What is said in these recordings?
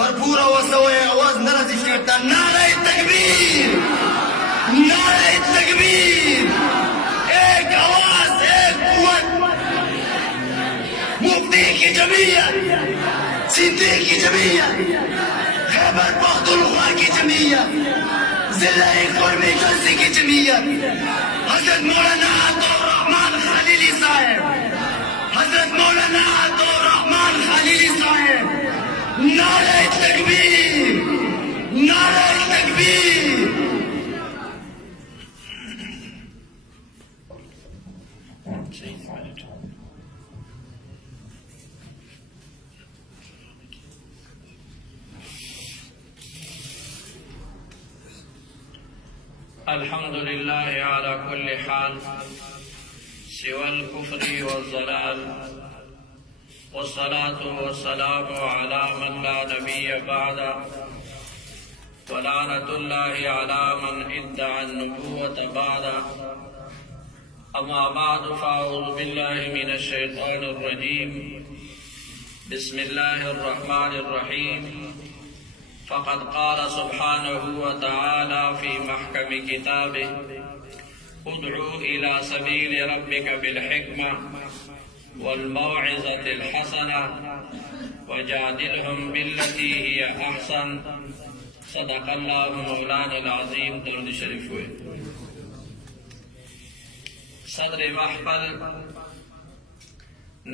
भरपूर आवाज आवाज नाराजी करता नारे तकबीर, नारे तकबीर, एक आवाज एक कुव्वत, मुफ्ती की जमीयत, सिंधी की जमीयत, खैबर पख्तूनख्वा की जमीयत, जिला कौमी गलसी की जमीयत, हजरत मौलाना अतौर रहमान खलीली साहब, हजरत मौलाना अतौर रहमान खलीली साहब, नारे तकबीर, नारे तकबीर। अल्हम्दुलिल्लाह अला कुल्ली हाल सिवल कुफ्री वज़्ज़लाल वस्सलातु वस्सलामु अला मन ला नबिय्य बअदा वलानतुल्लाहि अला मन इद्दअ अन्नुबुव्वत बअदा अम्मा बअदु फ़अऊज़ु बिल्लाहि मिनश शैतानिर रजीम बिस्मिल्लाहिर रहमानिर रहीम फ़क़द क़ाल सुब्हानहु व तआला फ़ी महकम किताबिहि उद्उ इला सबील रब्बिका बिल हिक्मा वल मौइज़तिल हसना वजादिलहुम बिल्लती हिय अहसन। सदक़ल्लाहु मौलाना अज़ीम। दुरूद शरीफ हुए। सदर महफल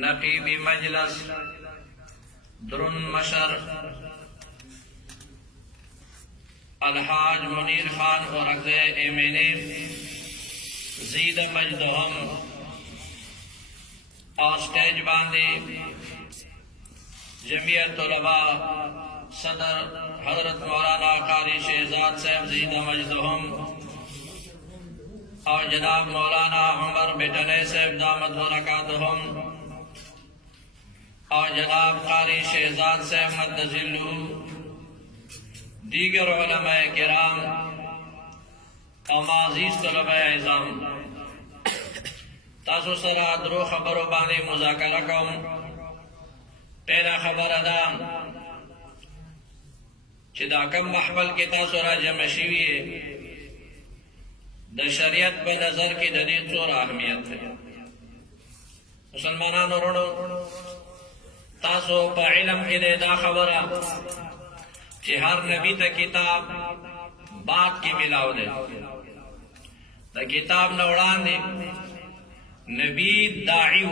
नक़ीबी मजलिस दुरुन मशर अलहाज मुनीर खान और अगज़े एमएनए ज़ीद मजदहम और स्टेज बांधे जमीयत उलमा सदर हजरत मौलाना कारी शहजाद साहब ज़ीद मजदहम और जनाब मौलाना उमर बेटने साहब दामद बरकातहुम और जनाब कारी शहजाद साहब मद्दज़िल्लुहु दीगर उलमाए किराम और माज़ीज़ तलबाए इज़ाम तासु सरा दरो खबरों बाने मुज़ाकरा कौम। पहला खबर अदा चिदा कम महफल के तासु राजा मशीवी द शरीयत पे नजर की दलील चोर अहमियत है। मुसलमानान रोड़ो तासु पे इल्म के दे दा खबरा कि हर नबी त किताब बात की मिलाव दे त किताब न उड़ान दे नबी दाइउ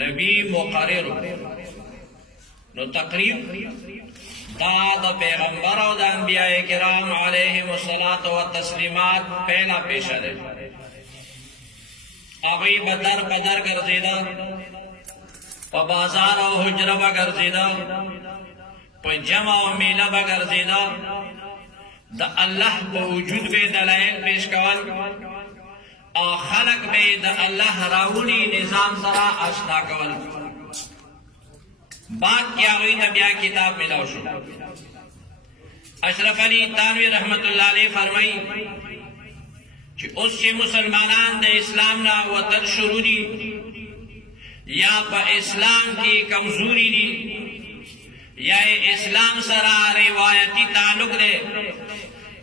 नबी मुकर्रिर नो तकरीब दाद पैगंबर और अंबियाए किराम अलैहिमुस्सलात व तस्लीमात पहला पेशा दे अभी बदर बदर गर्जेदा व बाजार और हुजरा गर्जेदा पर जमा और मेला बगर देना द अल्लाह को वजूद बे दलाइल पेश कवल और खलक बे द अल्लाह राहुली निजाम सरा आशना कवल। बात क्या हुई नबिया किताब मिलाओ शु अशरफ अली तानवी रहमतुल्लाह अलैह फरमाई कि उससे मुसलमानान द इस्लाम ना वतन शुरू दी या पर इस्लाम की कमजोरी दी या इस्लाम सरा रिवायती ताल्लुक दे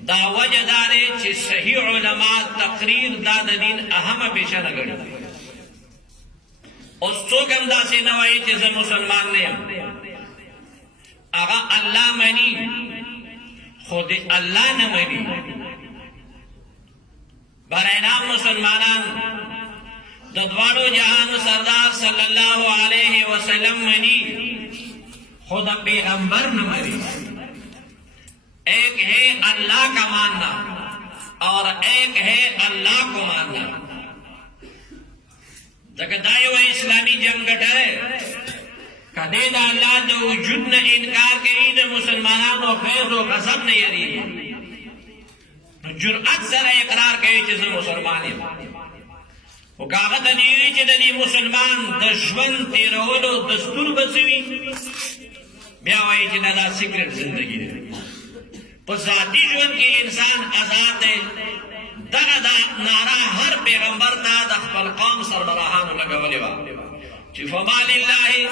दावजदारे ची सही उलमा तकरीर दाद दीन अहम पेशा नगड़ी उसो गमदा से नवाई चीज मुसलमान ने आगा अल्लाह मनी खुद अल्लाह न मनी बरैनाम मुसलमानान ददवाड़ो जहान सरदार सल्लल्लाहु अलैहि वसल्लम मनी खुदा पैगंबर न मरी। एक है अल्लाह का मानना और एक है अल्लाह को मानना। जगदाय व इस्लामी जंग गटाए कदे दा अल्लाह दो वजूद न इनकार के ईद मुसलमानों खैर व गजब न यरी जुरअत सर इकरार के चीज मुसलमान वो कागत दीवी च दी मुसलमान दुश्मन तेरोलो दस्तूर बसवी ब्यावाई च दा सीक्रेट जिंदगी है तो जाती जीवन के इंसान आजाद है दगदा नारा हर पैगंबर ता द खपल कौम सरबराहान लगवले वा फमा लिल्लाहि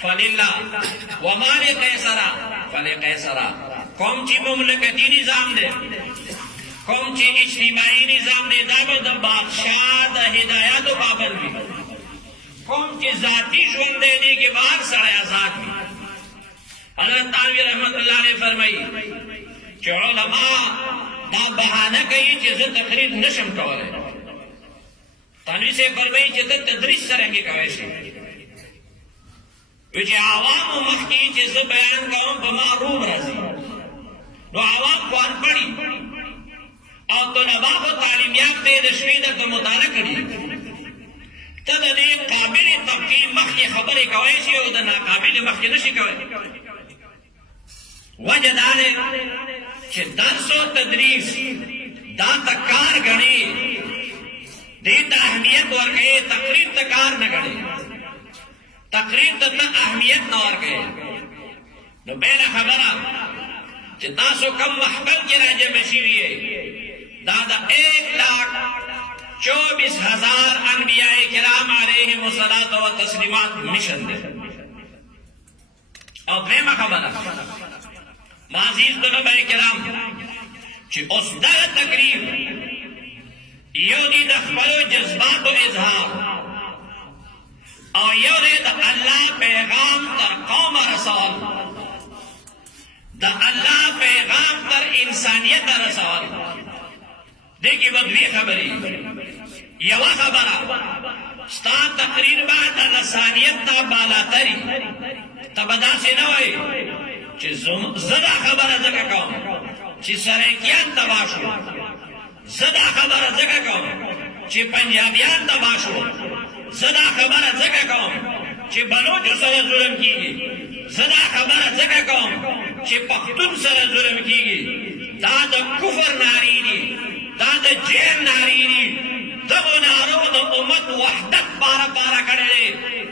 फलिल्लाह वमा लिकैसरा फलिकैसरा। कौम ची मुमलकती निजाम दे, कौम ची इज्तिमाई निजाम दे, दाबो द बादशाह द हिदायत पाबंद भी, कौम ची जाती ژوند देने के बाद सड़े आजाद भी। हजरत तानवी रहमतुल्लाह अलैह फरमाई कि उलमा दा बहाना कही कि ज़ तकरीर नशम कवले। तानवी से फरमाई कि तदरीस सरेंगे कवैसे विच आवाम मखकी कि ज़ बयान कौम बमारूम राजी नो आवाम को अनपढ़ी और तलबा को तालीम याफ्ते दशवीद को मुताला करी तद दे काबिल तबकी मखकी खबर कवैसी और द नाकाबिल मखकी नशी कवै। वजह दाले कि दर्स और तदरीस दा तकार गणे देता अहमियत और गए तकरीर तकार न गणे, तकरीर तक अहमियत न और गए। तो पहला खबरा कि तासो कम महफल के राज्य में शिविए दादा 1,24,000 अनबियाए किराम अलैहिमुस्सलातु व तस्लीमात मिशन दे। और प्रेमा खबरा माजीज तलबाए किराम कि उस दर तकरीब योदी दखबलो जज्बात व इजहार और योदे द अल्लाह पैगाम तर कौम रसाल, द अल्लाह पैगाम तर इंसानियत रसाल। देखिए बदली खबरी यवा खबरा स्ता तकरीर बाद इंसानियत ता बाला तरी तबदा से न होए कि ज़दा खबर जगह कौम कि सरेकियान तबाशो, ज़दा खबर जगह कौम कि पंजाबियान तबाशो, ज़दा खबर जगह कौम कि बलोचो सर जुल्म कीगी, ज़दा खबर जगह कौम कि पख्तून सर जुल्म कीगी। दाद कुफर नारीनी दाद जेल नारीनी तब नारो द उम्मत वहदत पारा पारा करे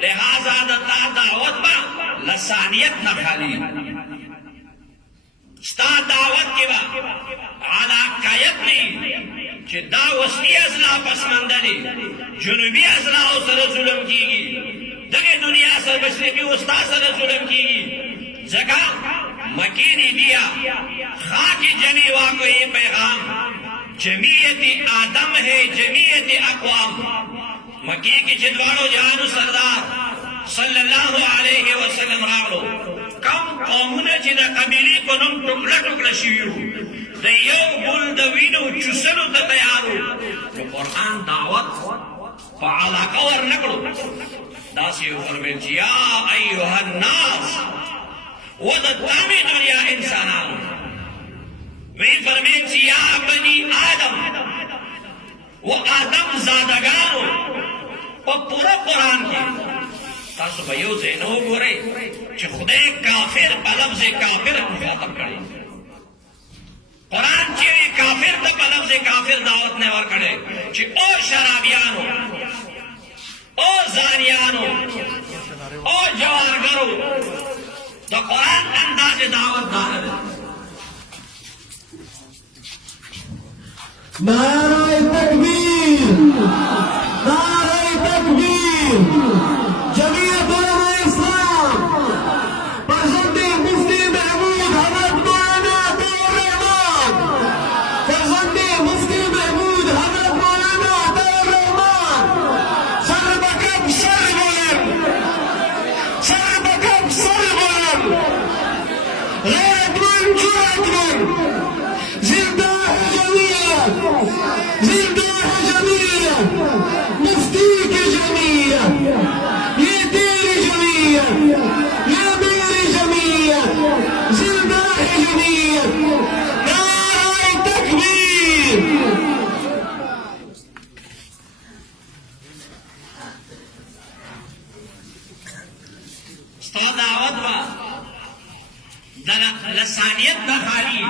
लिहाजा दा दावत बा लसानियत न खाली स्ता दावत के बा आलाकायत नहीं कि दा वस्ती अजला पसमंदरी जुनूबी अजला सर जुल्म कीगी, दगे दुनिया सर मशरिकी उस्ता सर जुल्म कीगी। जगह मकीनी दिया खाकी जनीवा को ये पैगाम जमीयती आदम है जमीयती अक़वाम। मकी की जिदवाड़ो जहानु सरदार सल्लल्लाहु अलैहि वसल्लम रावलो कम कौमुने ची द कबीली को नम टुकड़ा टुकड़ा शिविरू द यो बुल द वीनो चुसलो द तयारू। तो कुरान दावत फाला कवर नकड़ो दासी फरमेन या अय्युहन नास वो द तामी दुनिया इंसानान वे फरमेन या बनी आदम वो आदम ज़ादगानो वो पूरा कुरान की तासु भयो ज़हनो गोरे कि खुदे काफिर बलफ्ज़ काफिर मुखातब करे कुरान चे काफिर द बलफ्ज़ काफिर दावत ने और करे कि ओ शराबियानो ओ जानियानो ओ जवारगरो तो कुरान अंदाज दावत दार नारे तकबीर, नारे तकबीर। जमीयत उलमा इस्लाम परसंदे मुफ्ती महमूद हज़रत मौलाना अताउर रहमान, परसंदे मुफ्ती महमूद हज़रत मौलाना अताउर रहमान सर बकब सर बुलंद, सर बकब सर बुलंद, गैरतमंद जुर्अतमंद, जिंदा जमीयत, जिंदा जमीयत, मुफ्ती की जमीयत, ये तेरी जमीयत, ये मेरी जमीयत, जिंदा है जमीयत। नारे तकबीर। स्ता दावत बा लसानियत न खाली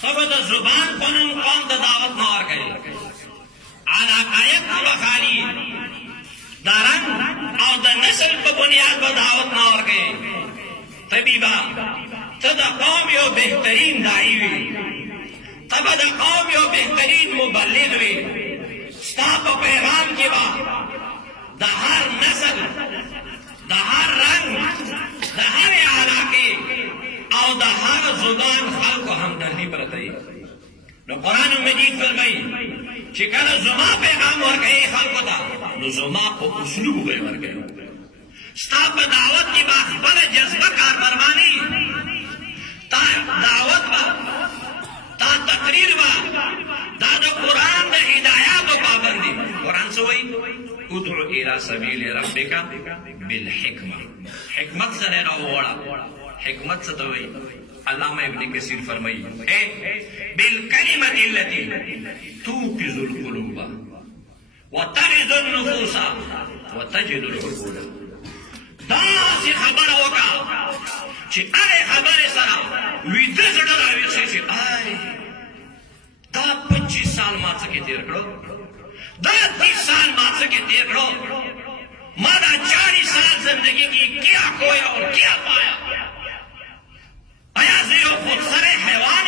तब द जुबान पनुन कौम द दावत न और गए आलाकायत न खाली दारंग और द नस्ल को बुनियाद पर दावत न और गए तबीबा तद कौम यो बेहतरीन दाई हुई तब द कौम यो बेहतरीन मुबल्लिग हुई। स्ता पैगाम के बाद द हर नस्ल द हर जुबान खल को हमदर्दी बरतई नो कुरान मजीद फरमाई कि कल जुमा पैगाम वर गए खल को था नो जुमा को उसलूब गए वर गए स्ताब दावत की बात बड़े जज्बा कार फरमानी ता दावत बा ता तकरीर बा दा कुरान द हिदायत पाबंदी कुरान से वही उदउ इला सबील रब्बिका बिल हिकमा हिकमत से रहना वड़ा हिकमत से तो वही अल्लामा इब्न कसीर फरमाई बिल कलिमति लती तूकिजुल कुलूबा व तगिजुल नुफूसा व तजिदुल उकूला दासी खबर होगा कि अरे खबर सरा विद्र जड़ा रावी से आए दा 25 साल मात के देर करो दा 30 साल मात के देर करो मादा 40 साल जिंदगी की क्या खोया और क्या पाया आया से खुद सरे हैवान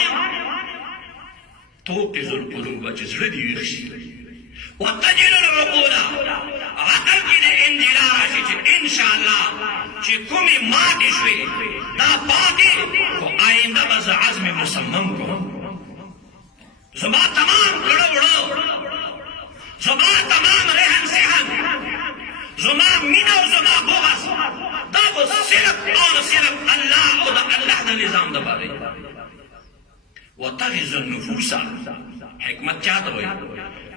तो किजुल कुलूब जिसड़ी विखशी व तजिदुल उकूला अकल की ने इंदिरा राशि इंशाअल्लाह कि कुमी मां किशवे दा पाके को आइंदा बस आज़म मुसम्मम को जुमा तमाम कड़ो उड़ो जुमा तमाम रहन सहन जुमा मीना जुमा बोगस दा वो सिर्फ और सिर्फ अल्लाह और अल्लाह का निजाम दबा रही वो तगिजुल नुफूसा हिकमत क्या तो है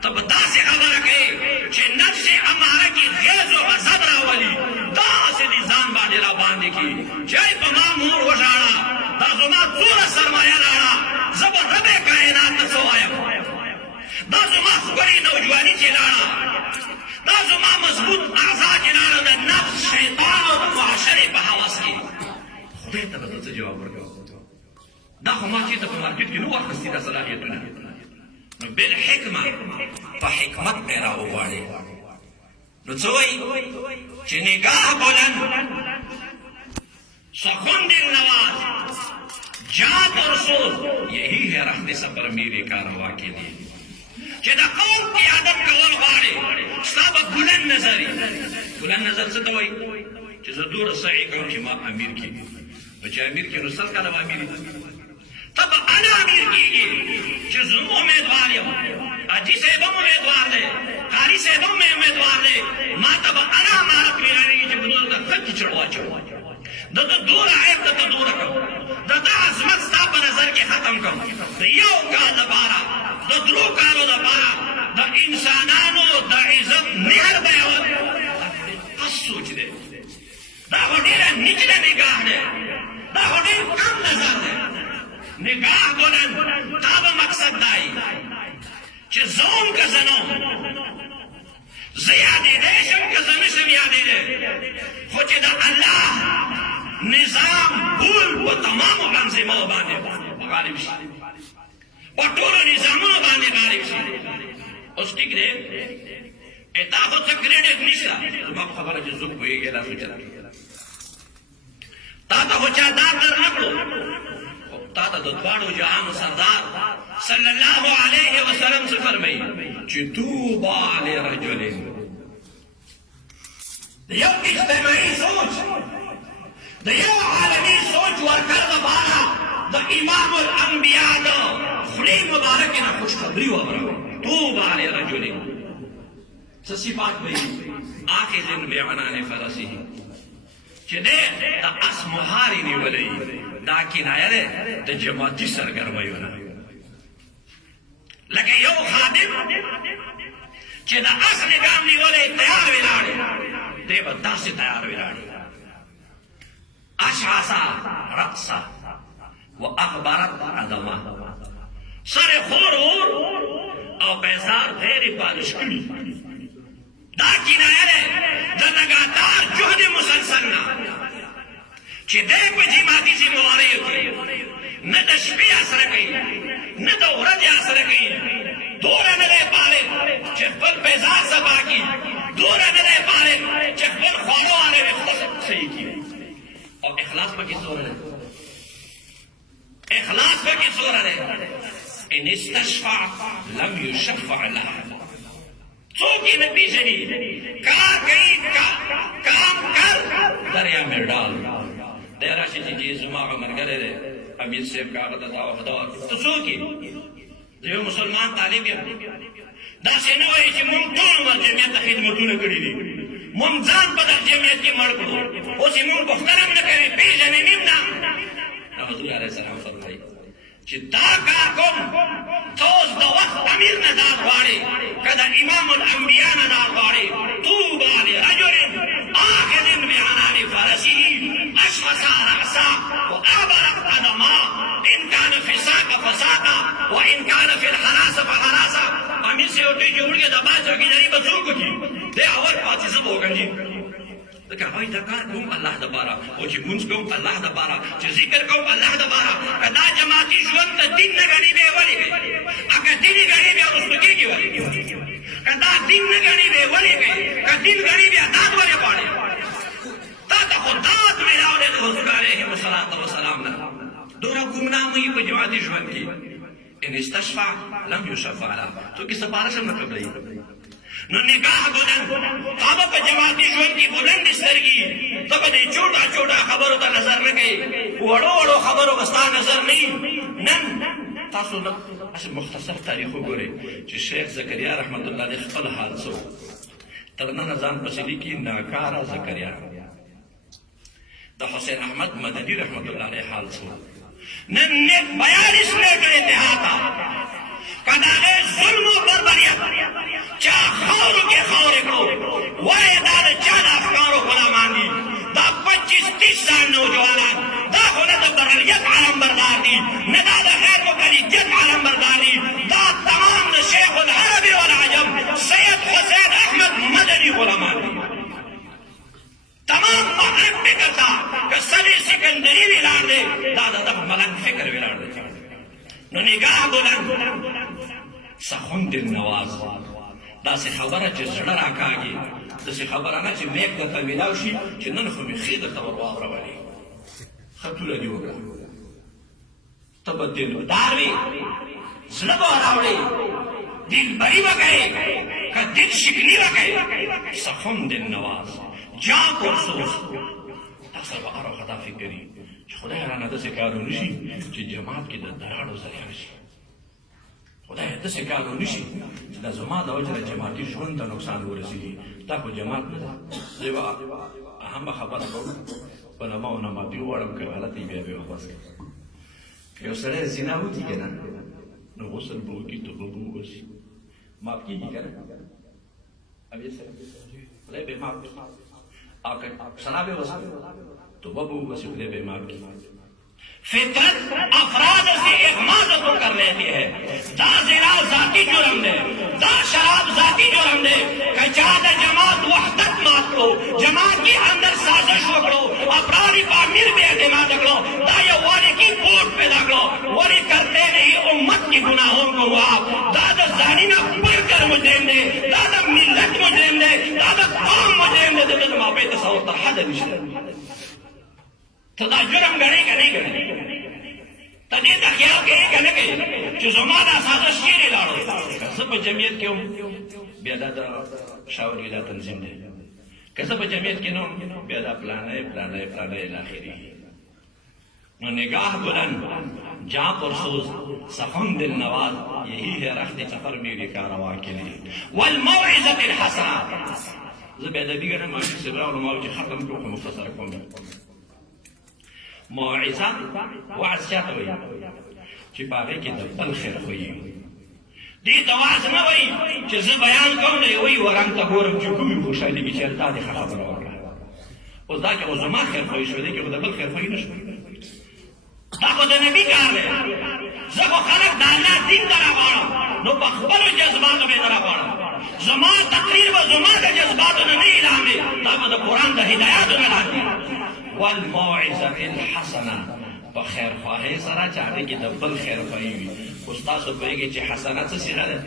तब दासे खबर के कि नफ्स अमारा की गैज़ो ज़बरा वाली दासे निजाम बाजरा बांधे की जय तमाम मूर वशाड़ा दाजुमा पूरा सरमाया लाड़ा जबर रबे कायनात न सोया दाजुमा बड़ी नौजवानी चिलाड़ा दाजुमा मजबूत आज़ा चिलाड़ा द नफ्स शैतान और मुआशरे बहावस की खुदे तब से जवाब रखो दा हमारी तो मार्केट की नुआ खस्ती दा सलाहियत ना बिल हिकमा तो हिकमत पैरा हुआ है नुचोई कि निगाह बुलंद सुखुन दिल नवाज जात और सोच यही है रहने सफर मेरे कारवा के लिए कि कौम की आदत कौल बाड़े सब बुलंद नजर से तो वही कि दूर सही कौन की माँ अमीर की बच्चे अमीर की रुसल का नवा अमीर तब अना अमीर कीजिए उम्मीदवार जिसे बम उम्मीदवार दे कारी से बम में उम्मीदवार दे माँ तब अना मारत मिलाने की जब दूर तक खच चढ़वा चढ़वा तो दूर आए तो दूर करो तो अजमत सा पर नजर के खत्म करो तो यो का दबारा तो द्रो कारो दबारा तो इंसानानो तो इज्जत निहर बेवत बस सोच दे दाहोडीरा निचले निगाह दे दाहोडी कम नजर दे निगाह बुलंद तब मकसद दाई कि जोम का जनो ज़ियादे देशम का जमी से यादे दे खुदा अल्लाह निजाम भूल वो तमाम तंजीमों बांधे गालिब शी और टोलो निजामों बांधे गालिब शी उसकी ग्रे एताबो तकरीर एक निशा तुम खबर जो जुक हुई गेला सुचला ताता हो चाहता कर नकलो ताता तो द्वारो जहां सरदार सल्लल्लाहु अलैहि वसल्लम से फरमाई कि तूबा ले रजुलिन यो इज्तिमाई सोच यो आलमी सोच वर कर बाला द इमाम अल अंबिया द खुली मुबारक ना खुशखबरी हो बरा तूबा ले रजुलिन ससी बात भाई आंखें दिन बेअना ने फरसी कि दे द असमुहारी ने वली दा किनाया दे द जमाती सरगर्मी होना लगे यो खादिम कि द अस निगाम नी वले तैयार विलाड़े दे बद्दा से तैयार विलाड़े अशासा रक्सा वो अखबारत अदमा सरे खोर और पैसार फेरी पालिश करी दा किनाया दे द लगातार जुहद मुसलसल ना कि दे पे जिमाती जिम्मेवारी होती न दशबी असर गई न तो उरज असर गई दूर न ले पाले चप्पल पैसा सबा की दूर न ले पाले चप्पल खानो आने में सही की और इखलास पर किस सूरत है इखलास पर किस सूरत है इन इस्तशफा लम युशफा लह सो की नतीजे नहीं कार गई काम कर दरिया में डाल देरा से जी जुमा का मरगरे रे अमीर से कागज दावा खदा तो सो की जो मुसलमान तालिब दा से न वही कि मुन टोल वर जमियत खिदमतونه کړی دي मुन ځان په جمعیت کې مړ کړو او چې موږ محترم نه کوي پیژنې نیم نه حضور علیه السلام فرمایي چې دا کار کوم توس د وخت امیر نه دا غواړي کله امام الانبیاء نه دا غواړي طوبى لرجل آخذ بعنان فرسه اشخص رأسه وابرق قدمه ان كان في ساق فساقه وان كان في الحراسه فحراسه امیر سے ہوتی جوڑ کے دبا چکی نہیں بزرگ کی دے اور پاتی سب ہو گئی کہ وای دا کار کوم الله دبارا او چې مونږ کوم الله دبارا چې ذکر کوم الله دبارا کدا جماعتي ژوند ته دین نه غني به ولي اګه دین غني به رسوږي کی ولي کدا دین نه غني به ولي کدا دین غني به داد ولي پاړي تا ته خدات ملاو له رسول عليه الصلاه والسلام نه دورا ګمنامي په جماعتي ژوند کې ان استشفع لم يشفع له تو کی سفارش نه کوي نو نگاہ بلند تابا پا جماعتی ژوند کی بلند سترگی تبا دی چھوٹا چھوٹا خبرو تا نظر نہ گئی وڑو وڑو خبرو بستا نظر نہیں نن تاسو نہ اس مختصر تاریخو گورے چې شیخ زکریا رحمت اللہ علیہ خپل حال سو ترنا نظام پسلی کی ناکارا زکریا دا حسین احمد مدنی رحمت اللہ علیہ حال سو نن نیک 42 نیٹر اتحادا کداغه ظلم و بربریت چا خورو کے خور اکڑو وائے داد چا دا افکارو غلامان دی دا 25-30 سال نوجوانان دا خونه دا بربریت علم بردار دی ندا دا خیر مکلیت علم بردار دی دا تمام دا شیخ العربی والعجم سید حسین احمد مدنی غلامان دی تمام مغرب فکر دا کہ سلی سکندری ویلار دے دا دا دا ملنگ فکر ویلار دے نو نگاہ بلند سخون دل نواز دا سی خبره چې زړه راکاږي دا سی خبره نه چې میک درته میلاو شي چې نن خو مې ښې درته ور واورولې خطونه دې وکړه ته به دلدار وي زړه به راوړې دلبري به کوې که دل شکني به کوې سخون دل نواز جان پرسوز دا سره به هر وخت دا فکر وي چې خدای رانه داسې کارونه شي چې جماعت کې د دراړو ذریعه شي خدای داسې کارونه شي چې دا زما د وجه د جماعتي ژوند ته نقصان ورسېږي دا خو جماعت نه ده زه یوه اهمه خبره کوم علماو نه معافي وغواړم که غلط یې بیا به واپس کړم که یو سړی زنا وکړي که نه نو غسل به وکړي توبه به وباسي معاف کېږي که نه خدای به معاف کړي او که سنا به وسکړي توبه به وباسي خدای به معاف کړي فطرت افراد سے اغماض تو کر لیتی ہے دا زنا ذاتی جرم دے دا شراب ذاتی جرم دے کچاد جماعت وحدت مات کرو جماعت کے اندر سازش وکڑو افراد پامیر بے اعتماد کرو دا یہ والے کی ووٹ پیدا کرو ولی کرتے نہیں امت کی گناہوں کو آپ دا دا زانینا پڑھ کر مجرم دے دا دا ملت مجرم دے دا دا قوم مجرم دے دا ما پہ تصور تر حد نشتے تو دا جرم گنے کا نہیں گنے تا دې ته خیال کوي که نه کوي چې زما دا سازش چیرې لاړو زه په جمعیت کې وم بیا دا د شاوري دا تنظیم دی که زه په جمعیت کې نه وم بیا دا پلانه الاخري نو نگاہ بلند جاں پرسوز سخن دل نواز یہی ہے رخت سفر میری کارواں کے لیے والموعظة الحسنہ زه بیا ادبي ګڼم ماشي صبر علماو چې ختم کړو خو مختصر کوم موعظه وعظ چاته وایي چې په هغې کې د بل خیر خویي دې ته وعظ نه وایي چې زه بیان کوم دی وایي ورم ته ګورم چې کومې خوشحالېږي چې تا دې ښه خبره وکړه اوس دا کې خو زما خیر خویي شو دی کې خو د بل خیر خویي نه شو دا خو د نبي کار دی زه خو خلک د الله دین ته راغواړم نو په خپلو جذباتو مې نه راغواړم زما تقریر به زما د جذباتو نه نه اعلان دی دا به د قرآن د هدایاتو نه اعلان دی والموعظة الحسنة بخیر خواهی سره چاہتے کہ دبل خیر خواهی وی استاسو پوئے کہ حسنات سے سینا دے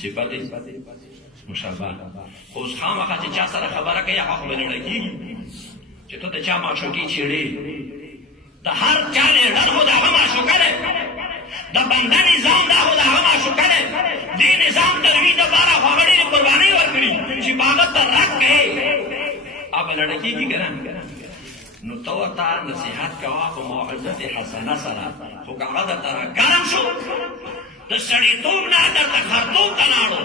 صفت مشابہ اس خام اخا چا سره خبره کہ یا حق بنی لگی چی تو چا معشو کی چیڑی دا ہر چانے ڈر ہو دا ہم معشو کرے دا بندہ نظام دا ہو دا ہم معشو کرے دی نظام تروی دا بارا خواہڑی قربانی ورکڑی چی باغت دا رکھ گئے अब लड़की की करा नो तो ता नसीहत कवा को मौइज़त हसना सरा को कागद तारा गरम शो तो सड़ी तुम ना कर खरतूम तनाड़ो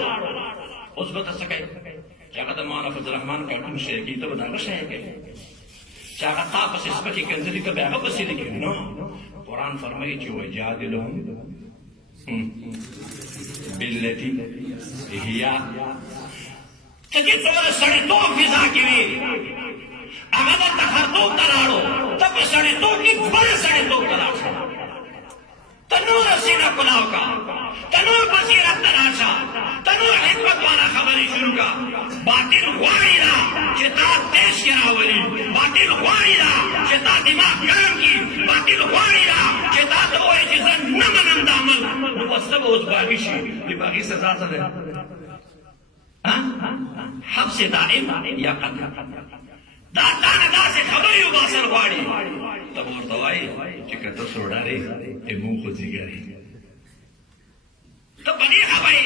उस बता सके चाहत मौलाना फजल रहमान कार्टून शेयर की तो बता शेयर के चाहत तापस इस पर की कंजरी तो बैग बसी लेकिन नो कुरान फरमाई जो जादिलहुम बिल्लती हिया तजी सोर सड़ी तो फिजा की अगर तखरतूम तनाड़ो तब सड़ी तो की बड़े सड़ी तो तनाड़ो तनूर सीना कुलाव का तनूर बसीरत तनाशा तनूर हिकमत वाला खबरी शुरू का बातिल वाइरा चिताब देश की रावली बातिल वाइरा चिता दिमाग गरम की बातिल वाइरा चिता तो है जिसन न मनन दामल वो सब उस बागिशी ये बागी सजा सदे हब से दाइम या कत्ल दातान दा से खबरी उबासर वाड़ी तब और दवाई चिकन तो सोडा रे ते मुंह खुजी गई तो बनी खबरी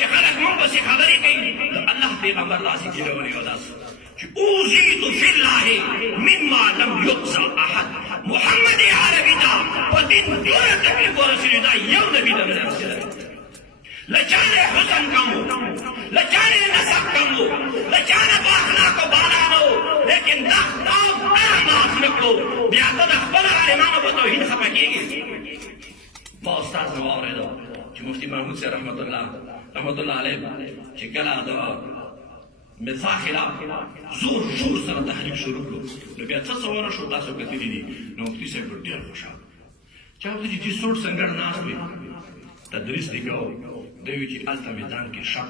चखलक मुंह बसी खबरी कही तो अल्लाह पैगंबर लासी की रवनी उदास उज़ीतु फिल्लाहि मिम्मा लम युज़ा अहद मोहम्मद अरबी दा वदिन दूर तकलीफ और रसूलुल्लाह यौ नबी दा लचाने हुसन कमो लचाने नसब कमो लचाने बाखला को बालानो लेकिन दाम माफ निकलो बियातो दखबला इमाम को तौहीद खपकेगी मैं उस्ताद नवारे दो जो मुफ्ती महमूद से रहमतुल्लाह अलैह चिकला दो मसाखिला जोर जोर से तहरीक शुरू लो लेकिन अच्छा सवाल छोटा सा कहती थी मुफ्ती से गुड्डिया खुशा चाहे जी जिस सोच संगण नास हुई तदरीस दिखाओ देवी जी अल्ता मैदान के शक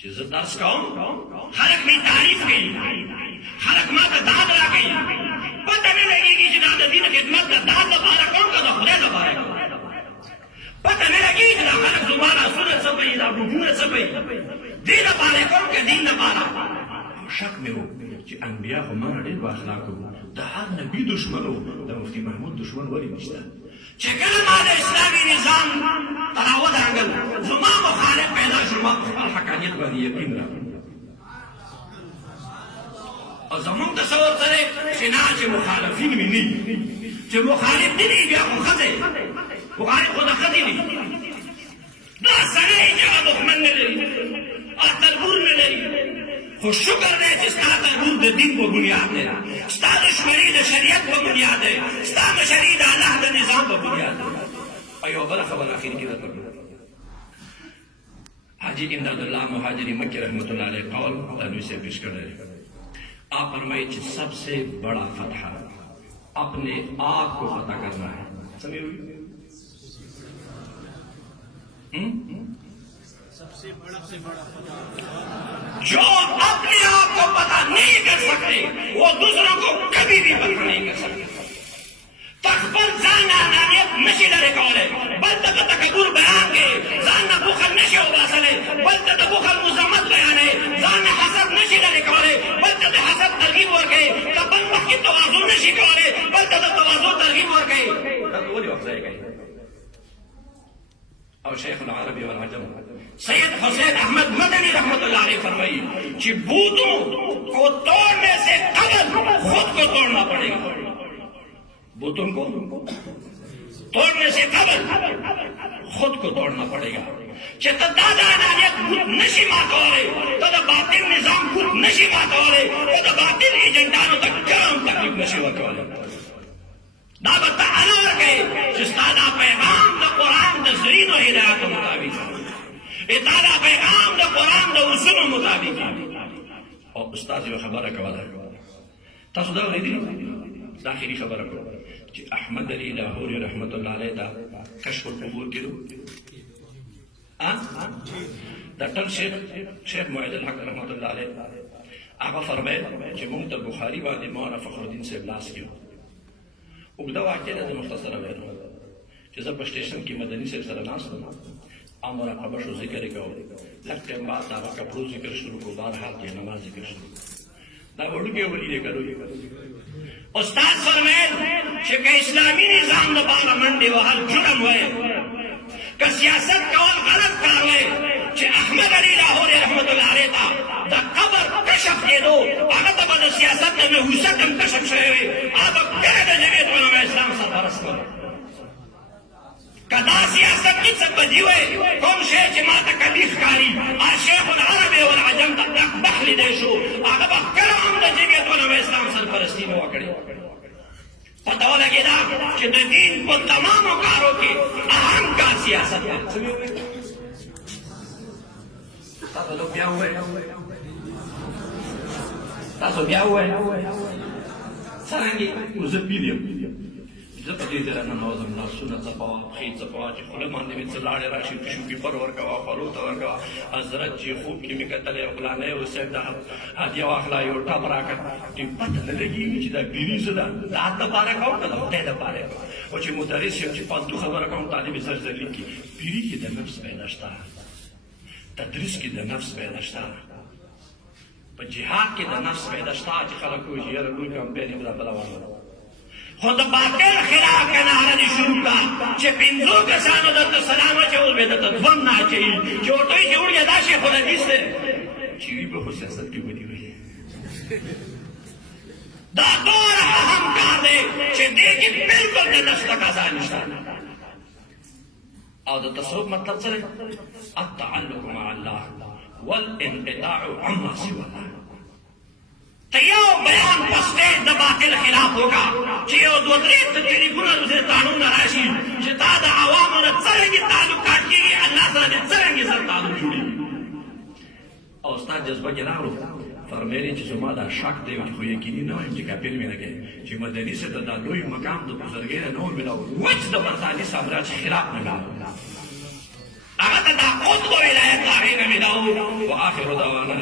जिज्जतदास कौन खलक में तारीफ की खलक मां का दाद ला गई पता नहीं लगेगी जिनाद दीन खिदमत का दाद दोबारा कौन का खुदा दोबारा पता नहीं लगेगी जिना खलक जुबाना सुनत सब ये ना रुकूत सब दीन दोबारा कौन का दीन दोबारा शक में हो कि अंबिया को मार दे अखलाक को दहर नबी दुश्मन हो तो मुफ्ती महमूद दुश्मन वली निश्ता चकल माले इस्लामी निजाम तलावत आंगल जुमा मुखालिफ पैदा शुमा हकानियत वाली यकीन रख और जमून तसव्वुर करे सिना से मुखालिफिन में नहीं जो मुखालिफ नहीं गया वो खजे मुखालिफ खुद खजे नहीं ना सने जो दुश्मन ने ले और तरबूर में ले खुद शुक्र है जिसका तरबूर दे दिन को बुनियाद है स्ताद शरीद शरीयत को बुनियाद है स्ताद शरीद अल्लाह का निजाम को बुनियाद है अयो बला खबर आखिर की तरफ हाजी इमदादुल्लाह मुहाजिरी मक्की रहमतुल्लाह अलैह कौल तनु से पेश कर रहे आप फरमाइए कि सबसे बड़ा फतह अपने आप को फतह करना है समझ सबसे बड़ा जो अपने आप को पता नहीं कर सकते वो दूसरों को कभी भी पता नहीं कर सकते तकबर जाना नानियत नशी डरे कौले बल तक तकबुर बयान के जाना बुखल नशी उबासले बल तक बुखल मुजम्मत बयान है जाना हसद नशी डरे कौले बल तक हसद तरगीब और के तबन मक्की तवाज़ु नशी कौले बल तक तवाज़ु तरगीब और के तब वो जो अफजाई गई और शेख अल-अरबी वल अजम सैयद हुसैन अहमद मदनी रहमतुल्लाह अलैह फरमाई कि बूतों को तोड़ने से कबल खुद को तोड़ना पड़ेगा बूतों को तोड़ने से कबल खुद को तोड़ना पड़ेगा दादा नानियत नशी मातोरे तो बातिल निजाम खुद नशी मातोरे तो बातिल एजेंडानों तक गरम तकलीफ नशी मातोरे दावत अनवर के जिस्ताना पैगाम द कुरान द ज़रीन व हिदायत मुताबिक इताला पैगाम द कुरान द उसूल मुताबिक और उस्ताद जो खबर कवाला तसदा रीदी दाखिली खबर को कि अहमद अली लाहौरी रहमतुल्लाह अलैह दा कश्फ कबूल किलो डॉक्टर शेख मुअज्जल हक रहमतुल्लाह अलैह आगा फरमाए कि मुंत बुखारी वाले मौलाना फखरुद्दीन से इब्लास किया उगदा वाक्य है मुख्तसर है कि जब स्टेशन की मदनी से सरनास बना अमरा खबर शो जिक्र करो लगते हम बात दावा का प्रो जिक्र शुरू को बार हाल के नमाज जिक्र शुरू ना उड़ के वली करो उस्ताद फरमाए कि इस्लामी निजाम द पार्लियामेंट व हर जुर्म है कि सियासत का गलत कर है چې احمد علي لاهوري رحمت الله علیه ته د قبر کشف کېدو هغه ته به د سیاست نه نحوست هم کشف شوی وي هغه به بیا د جمعیت علماء اسلام سرپرست کړو که دا سیاست کې څه بدي وی کوم شی چې ما ته کبي ښکاري شیخ العرب والعجم ته اقبح لیدی شو هغه به کله هم د جمعیت علماء اسلام سرپرستي نه وکړي پته ولګېده چې د دین په تمامو کارو کې اهم کار سیاست دی تاسو بیا ووایئ څرنګې زه پیر یم زه په دې ځای ننوځم لاسونه څپوه پښې څپوه چې خوله باندې مې څه لاړې راشي پیشو پیپر ورکوه خولو ته ورکوه حضرت چې خوب کې مې کتلی فلانی اوسېد د هدیه واخله یو ټپ راکړ چې پته نه لګېږي چې دا پیري څه ده د حد دپاره کوم که د خدای دپاره خو چې مدرس یم چې فالتو خبره کوم طالب یې زر زر لیکي پیري کې د نفس پیدا شته تدریس کې د نفس پیدا شته په جهاد کې د نفس پیدا شته چې خلک وایي چې یاره لوی کمپین یې دا بله وانه خو د باطل خلاف که نعره دې شروع کړه چې پنځو کسانو درته سلام اچول به درته دوم نه اچوي چې ورته وایي چې وړیا دا شیخ الحدیث دی چې وي به خو سیاست کې بدي وایي دا دومره اهم کار دی چې دې کې بلکل د نفس تقاضا نشته او د تصوف مطلب څه دی التعلق مع الله والانقطاع عما سوى الله ته یو بیان پسته د باطل خلاف ہوگا چې یو دوه درې تکلیفونه د قانون راشي چې تا د عوامو نه څرنګې تعلقات کېږي الله سره دې څرنګې سره تعلق جوړېږي او ستا جذبه کې راغلو فرمایي چې زما دا شک دی خو یقیني نه وایم چې کافر مې نه کوي چې مدني صاحب ته دا لوی مقام د بزرګۍ نه و میلاو وچ د برطاني سامراج خلاف نه میلاو هغه ته دا قطب ولایت هغې نه میلاو و آخر دعوانا